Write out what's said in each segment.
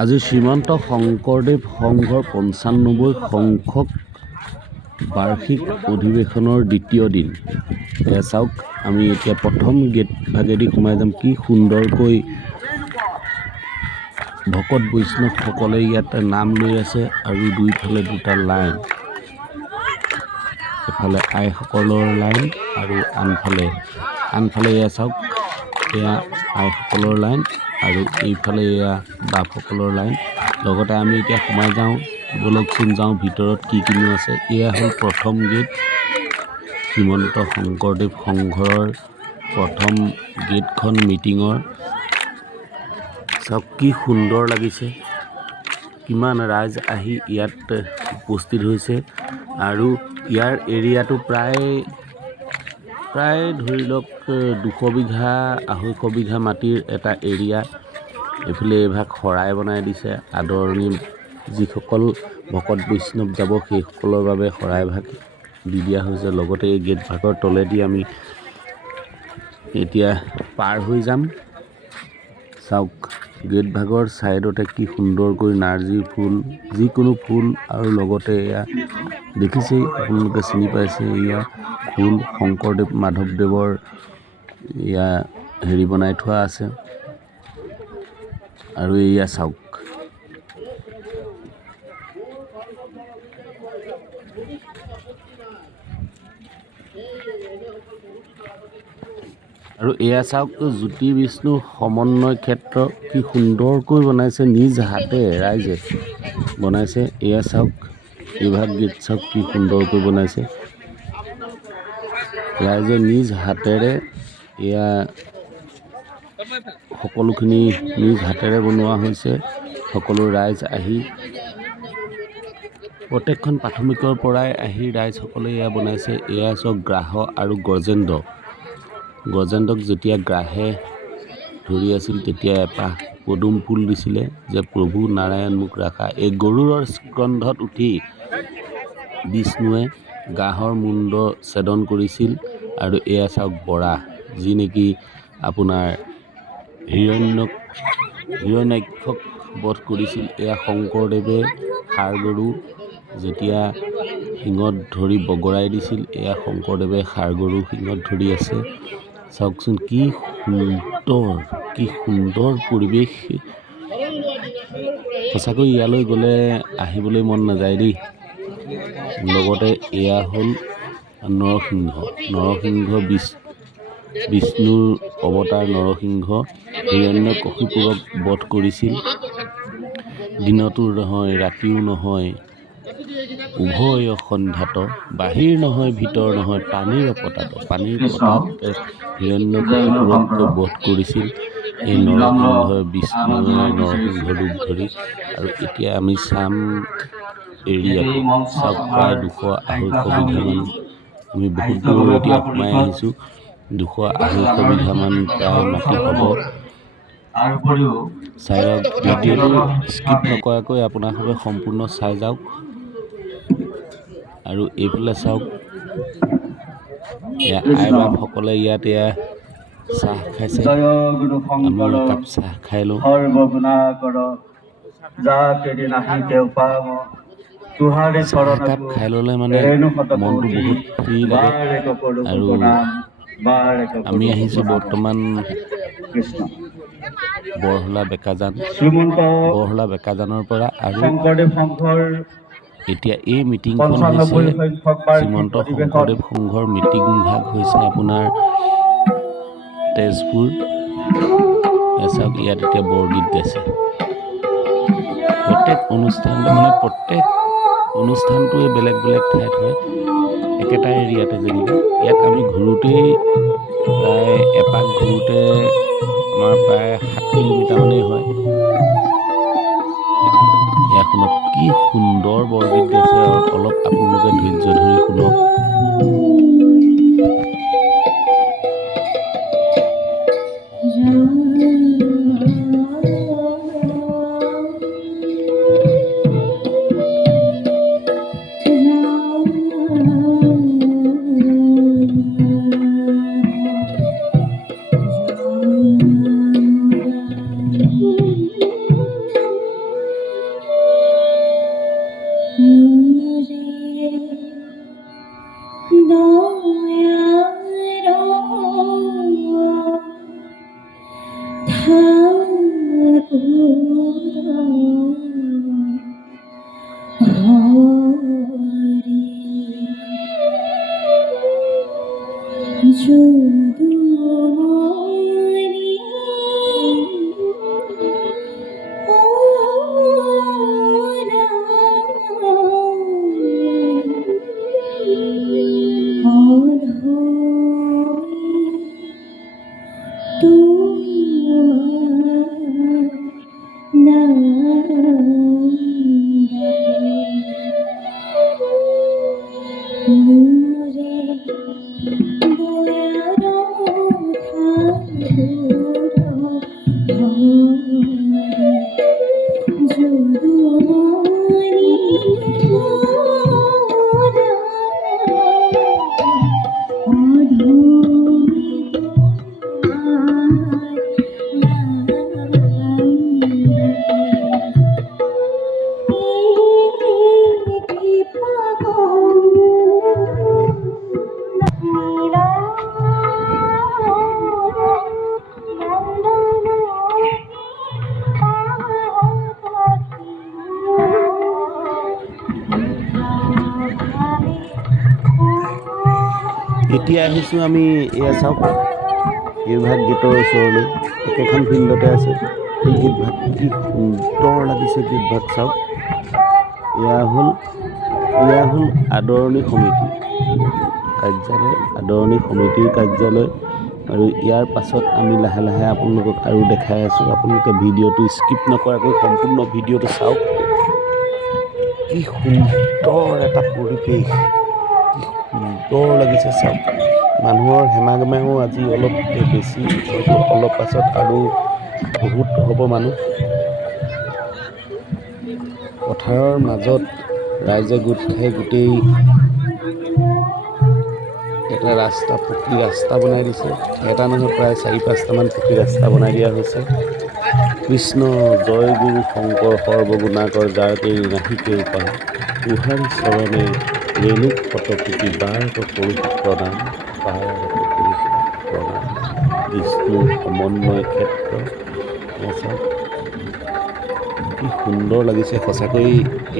আজি শ্ৰীমন্ত শংকৰদেৱ সংঘৰ ৯৫ সংখ্যক বাৰ্ষিক অধিৱেশনৰ দ্বিতীয় দিন। এয়া চাওক, আমি এতিয়া প্ৰথম গেট ভাগেদি সোমাই যাম। কি সুন্দৰকৈ ভকত বৈষ্ণৱসকলে ইয়াত নাম লৈ আছে আৰু দুইফালে দুটা লাইন, এফালে আইসকলৰ লাইন আৰু আনফালে এয়া চাওক, এয়া আইসকলৰ লাইন আৰু এইফালে এয়া বাপসকলৰ লাইন। লগতে আমি এতিয়া সোমাই যাওঁ, বলকচোন যাওঁ ভিতৰত কি কিনো আছে। এয়া হ'ল প্ৰথম গেট, শ্ৰীমন্ত শংকৰদেৱ সংঘৰ প্ৰথম গেটখন মিটিঙৰ। চাওক কি সুন্দৰ লাগিছে, কিমান ৰাইজ আহি ইয়াত উপস্থিত হৈছে আৰু ইয়াৰ এৰিয়াটো প্ৰায় ধৰি লওক ২০০ বিঘা ২৫০ বিঘা মাটিৰ এটা এৰিয়া। এইফালে এভাগ শৰাই বনাই দিছে, আদৰণি যিসকল ভকত বৈষ্ণৱ যাব সেইসকলৰ বাবে শৰাই ভাগ দি দিয়া হৈছে। লগতে এই গেট ভাগৰ তলেদি আমি এতিয়া পাৰ হৈ যাম। চাওক, গেট ভাগৰ ছাইডতে কি সুন্দৰকৈ নাৰ্জী ফুল, যিকোনো ফুল, আৰু লগতে এয়া দেখিছেই, আপোনালোকে চিনি পাইছে, এয়া ফুল শংকৰদেৱ মাধৱদেৱৰ এয়া হেৰি বনাই থোৱা আছে। আৰু এয়া চাওক, আৰু এয়া চাওক, জ্যোতি বিষ্ণু সমন্বয় ক্ষেত্ৰ কি সুন্দৰকৈ বনাইছে, নিজ হাতে ৰাইজে বনাইছে। এয়া চাওক, এইভাগ গেট চাওক কি সুন্দৰকৈ বনাইছে, ৰাইজে নিজ হাতেৰে এয়া সকলোখিনি নিজ হাতেৰে বনোৱা হৈছে। সকলো ৰাইজ আহি, প্ৰত্যেকখন প্ৰাথমিকৰ পৰাই আহি ৰাইজসকলে এয়া বনাইছে। এয়া চাওক, গ্ৰাহ আৰু গজেন্দ্ৰক যেতিয়া গ্ৰাহে ধৰি আছিল তেতিয়া এপাহ পদুম ফুল দিছিলে যে প্ৰভু নাৰায়ণ মোক ৰাখা। এই গৰুড়ৰ স্কন্ধত উঠি বিষ্ণুৱে গ্ৰাহৰ মুণ্ড ছেদন কৰিছিল। আৰু এয়া চাওক, বৰাহ, যি নেকি আপোনাৰ হিৰণ্যাক্ষক বধ কৰিছিল। এয়া শংকৰদেৱে ষাঁড় গৰু যেতিয়া শিঙত ধৰি বগৰাই দিছিল, এয়া শংকৰদেৱে ষাঁড় গৰু শিঙত ধৰি আছে। চাওকচোন কি সুন্দৰ পৰিৱেশ। সঁচাকৈ ইয়ালৈ গ'লে আহিবলৈ মন নাযায় দেই। লগতে এয়া হ'ল নৰসিংহ বিষ্ণুৰ অৱতাৰ নৰসিংহ হিৰণ্যকশিপুৰক বধ কৰিছিল। দিনতো নহয়, ৰাতিও নহয়, উভয় সন্ধ্যাত, বাহিৰ নহয় ভিতৰ নহয়, পানীৰ পতাত হিৰণ্যকশিপুৰক বধ কৰিছিল এই নৰসিংহই, বিষ্ণুৱে নৰসিংহ ৰূপ ধৰি। আৰু এতিয়া আমি চাম এৰিয়াটো, চাওক, প্ৰায় ২০০-২৫০ বিঘামান, আমি বহুত দূৰ এতিয়া সোমাই আহিছোঁ। ২০০-২৫০ বিঘামান প্ৰায় মাটি হ'ব। চাই লওক, ভিডিঅ'টো স্কিপ নকৰাকৈ আপোনালোকে সম্পূৰ্ণ চাই যাওক। আৰু এইফালে চাওক, এয়া আই বাপসকলে ইয়াত এয়া চাহ খাইছে। আমি একাপ চাহ খাই লওঁ। চাহ একাপ খাই ল'লে মানে মনটো বহুত ফ্ৰী লাগে। আৰু আমি আহিছোঁ বৰ্তমান বৰহলা বেকাজানৰ পৰা। আৰু এতিয়া এই মিটিংখন হৈছে শ্ৰীমন্ত শংকৰদেৱ সংঘৰ মিটিং ভাগ হৈছে আপোনাৰ তেজপুৰ। চাওক, ইয়াত এতিয়া বৰগীত গাইছে। প্ৰত্যেক অনুষ্ঠানটোৱে বেলেগ বেলেগ ঠাইত হয়, একেটা এৰিয়াতে যেনিবা। ইয়াত আমি ঘূৰোতেই প্ৰায় এপাক ঘূৰোতে আমাৰ প্ৰায় ৭ কিলোমিটাৰমানেই হয়। এয়া শুনক, কি সুন্দৰ বৰগীত গাইছে। অলপ আপোনালোকে ধৈৰ্য ধৰি শুনক। এতিয়া আহিছোঁ আমি এয়া চাওক গীৰভাগ গেটৰ ওচৰলৈ একেখন ফিল্ডতে আছে এই গীতভাগ কি সুন্দৰ লাগিছে গীতভাগ চাওক এয়া হ'ল আদৰণি সমিতি কাৰ্যালয় আদৰণি সমিতিৰ কাৰ্যালয় আৰু ইয়াৰ পাছত আমি লাহে লাহে আপোনালোকক আৰু দেখাই আছোঁ আপোনালোকে ভিডিঅ'টো স্কিপ নকৰাকৈ সম্পূৰ্ণ ভিডিঅ'টো চাওক কি সুন্দৰ এটা পৰিৱেশ কি সুন্দৰ লাগিছে চাওক মানুহৰ হেমাগেমাও আজি অলপ বেছি হয়তো অলপ পাছত আৰু বহুত হ'ব মানুহ পথাৰৰ মাজত ৰাইজে গোট খাই গোটেই এটা ৰাস্তা পকী ৰাস্তা বনাই দিছে এটা নহয় প্ৰায় ৪-৫টামান পকী ৰাস্তা বনাই দিয়া হৈছে কৃষ্ণ জয় গুৰু শংকৰ সৰ্বগুণাকৰ যাৰ কেৰি নাহি কেও পাৰ উহাৰি চৰণে ৰেণুক শতকোটি বাৰক কৰোঁ প্ৰণাম বাৰক কৰোঁ প্ৰণাম বিষ্ণুৰ সমন্বয় ক্ষেত্ৰ কি সুন্দৰ লাগিছে সঁচাকৈ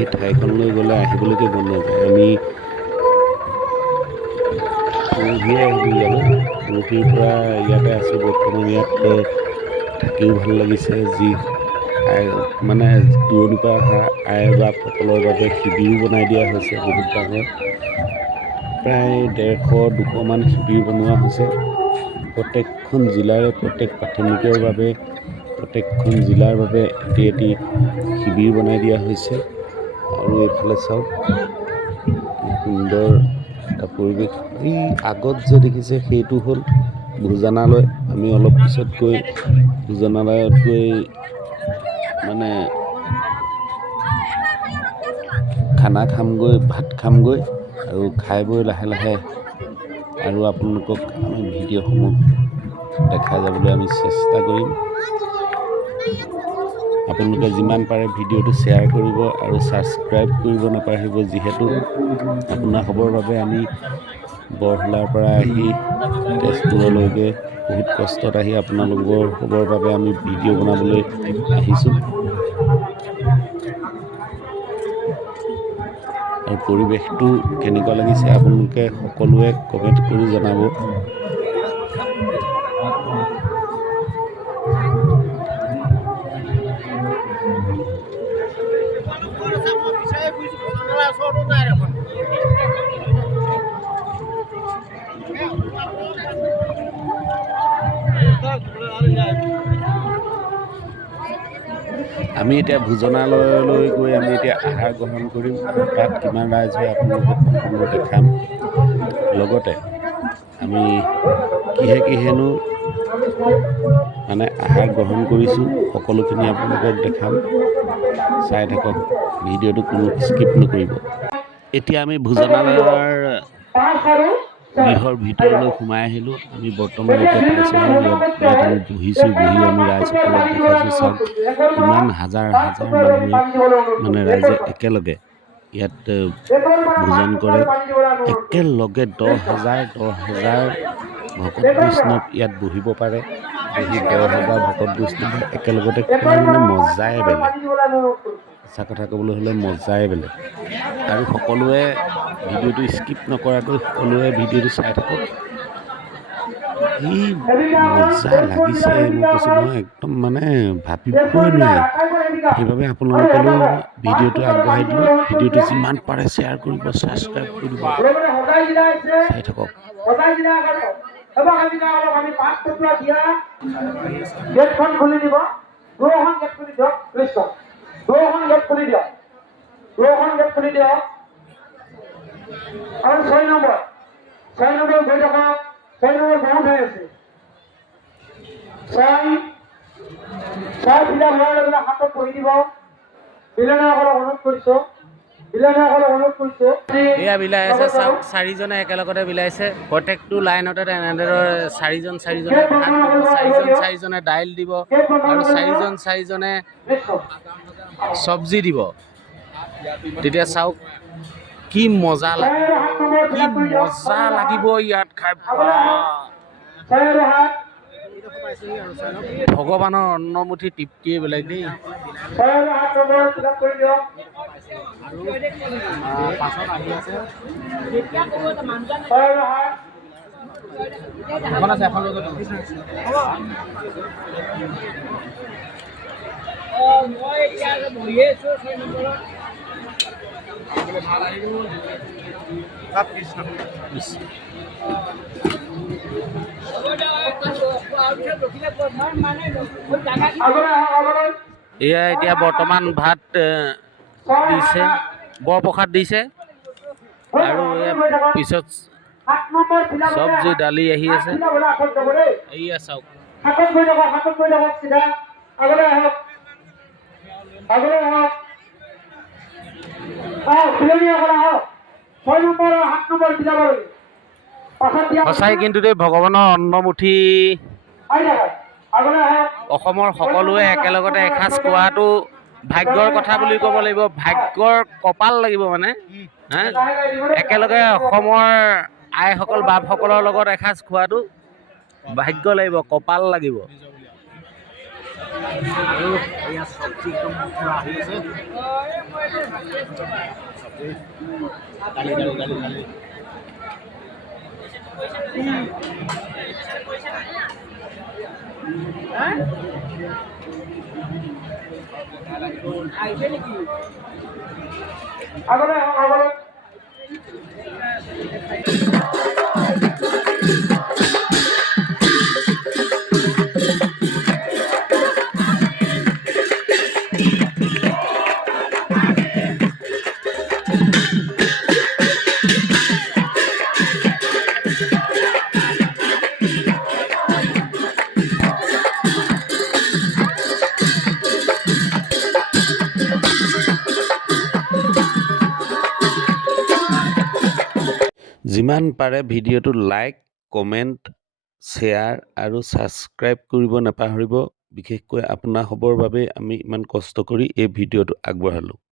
এই ঠাইখনলৈ গ'লে আহিবলৈকে মন নাযায় আমি পৰহিয়ে আহিলোঁ ইয়ালৈ পৰহিৰ পৰা ইয়াতে আছোঁ বৰ্তমান ইয়াত থাকিও ভাল লাগিছে যি মানে দূৰণিৰ পৰা অহা আই বাপসকলৰ বাবে শিবিৰো বনাই দিয়া হৈছে বহুত ডাঙৰ প্ৰায় ১৫০-২০০মান শিবিৰ বনোৱা হৈছে প্ৰত্যেকখন জিলাৰে প্ৰত্যেক প্ৰাথমিকৰ বাবে প্ৰত্যেকখন জিলাৰ বাবে এটি শিবিৰ বনাই দিয়া হৈছে আৰু এইফালে চাওক কি সুন্দৰ এটা পৰিৱেশ এই আগত যে দেখিছে সেইটো হ'ল ভোজনালয় আমি অলপ পিছত গৈ ভোজনালয়ত গৈ মানে খানা খামগৈ ভাত খামগৈ আৰু খাই বৈ লাহে লাহে আৰু আপোনালোকক আমি ভিডিঅ'সমূহ দেখাই যাবলৈ আমি চেষ্টা কৰিম আপোনালোকে যিমান পাৰে ভিডিঅ'টো শ্বেয়াৰ কৰিব আৰু ছাবস্ক্ৰাইব কৰিব নাপাহৰিব যিহেতু আপোনাসৱৰ বাবে আমি বৰহলাৰ পৰা আহি তেজপুৰলৈকে বহুত কষ্টত আহি আপোনালোকৰ খবৰ বাবে আমি ভিডিঅ' বনাবলৈ আহিছোঁ আৰু পৰিৱেশটো কেনেকুৱা লাগিছে আপোনালোকে সকলোৱে কমেণ্ট কৰি জনাব আমি এতিয়া ভোজনালয়লৈ গৈ আমি এতিয়া আহাৰ গ্ৰহণ কৰিম তাত কিমান ৰাইজ হয় আপোনালোকক সম্পূৰ্ণ দেখাম লগতে আমি কিহেনো মানে আহাৰ গ্ৰহণ কৰিছোঁ সকলোখিনি আপোনালোকক দেখাম চাই থাকক ভিডিঅ'টো কোনো স্কিপ নকৰিব এতিয়া আমি ভোজনালয়ৰ গৃহৰ ভিতৰলৈ সোমাই আহিলোঁ আমি বৰ্তমান এতিয়া পাইছোঁ ইয়াত আমি বহি আমি ৰাইজসকলক দেখাইছোঁ চাওক কিমান হাজাৰ মানুহে মানে ৰাইজে একেলগে ইয়াত ভোজন কৰে একেলগে ১০,০০০ ভকত বৈষ্ণৱ ইয়াত বহিব পাৰে বহি ১০,০০০ ভকত বৈষ্ণৱে একেলগতে খোৱাৰ মানে মজাই বেলেগ সঁচা কথা ক'বলৈ হ'লে মজাই বেলেগ আৰু সকলোৱে ভিডিঅ'টো স্কিপ নকৰাকৈ সকলোৱে ভিডিঅ'টো চাই থাকক এই মজা লাগিছে মই কৈছোঁ নহয় একদম মানে ভাবিবই নোৱাৰি সেইবাবে আপোনালোকলৈও ভিডিঅ'টো আগবঢ়াই দিলোঁ ভিডিঅ'টো যিমান পাৰে শ্বেয়াৰ কৰিব ছাবস্ক্ৰাইব কৰিব চাই থাকক গেটখন খুলি দিব দুখন গেট খুলি দিয়ক প্লিজ দুখন গেট খুলি দিয়ক, দুখন গেট খুলি দিয়ক। আৰু 6 নম্বৰ গৈ থাকক, 6 নম্বৰ বহুত হৈ আছে। 6 ফিলাপ হোৱাৰ লগে লগে হাতত বহি দিব। বিলানীসকলক অনুৰোধ কৰিছোঁ, এয়া বিলাই আছে, চাওক চাৰিজনে একেলগতে বিলাইছে। প্ৰত্যেকটো লাইনতে এনেদৰে চাৰিজনে ভাত দিব, চাৰিজনে দাইল দিব আৰু চাৰিজনে চব্জি দিব। তেতিয়া চাওক কি মজা লাগিব ইয়াত খাই। ভগৱানৰ অন্নমুঠি তৃপ্তিয়ে বেলেগ দেই। পাছত আহি আছে এখন আছে, এখন লৈ যাব। মই এতিয়া বহি আছো 6 নম্বৰত। এয়া এতিয়া বৰ্তমান ভাত দিছে, বৰপ্ৰসাদ দিছে আৰু পিছত চব্জি দালি আহি আছে। এয়া চাওক সঁচাই কিন্তু দেই, ভগৱানৰ অন্নমুঠি অসমৰ সকলোৱে একেলগতে এসাঁজ খোৱাটো ভাগ্যৰ কথা বুলি ক'ব লাগিব। ভাগ্যৰ কপাল লাগিব মানে, একেলগে অসমৰ আইসকল বাপসকলৰ লগত এসাঁজ খোৱাটো ভাগ্য লাগিব, কপাল লাগিব। যিমান পাৰে ভিডিঅ'টো লাইক, কমেণ্ট, শ্বেয়াৰ আৰু ছাবস্ক্ৰাইব কৰিব নাপাহৰিব। বিশেষকৈ আপোনাসৱৰ বাবে আমি ইমান কষ্ট কৰি এই ভিডিঅ'টো আগবঢ়ালোঁ।